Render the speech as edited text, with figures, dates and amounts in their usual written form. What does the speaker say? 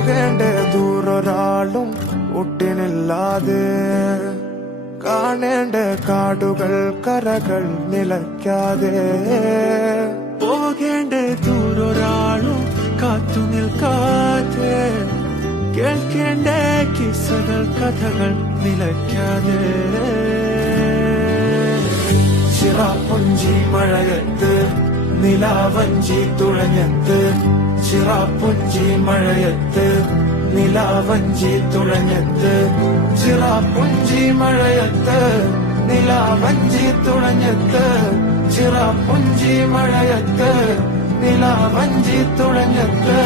പോകേണ്ട ദൂരൊരാളും ഒട്ടിനില്ലാതെ കാണേണ്ട കാടുകൾ കരകൾ നിലയ്ക്കാതെ പോകേണ്ട ദൂരൊരാളും കാത്തു നിൽക്കാതെ കേൾക്കേണ്ട കിസ്സകൾ കഥകൾ നിലയ്ക്കാതെ ചിറാപ്പുഞ്ചി മഴയത്ത് നിലാവഞ്ചി തുഴഞ്ഞത്ത് ചിറാപ്പുഞ്ചി മഴയത്ത് നിലാവഞ്ചി തുഴഞ്ഞത്ത് ചിറാപ്പുഞ്ചി മഴയത്ത് നിലാവഞ്ചി തുഴഞ്ഞത്ത് ചിറാപ്പുഞ്ചി മഴയത്ത് നിലാവഞ്ചി തുഴഞ്ഞത്ത്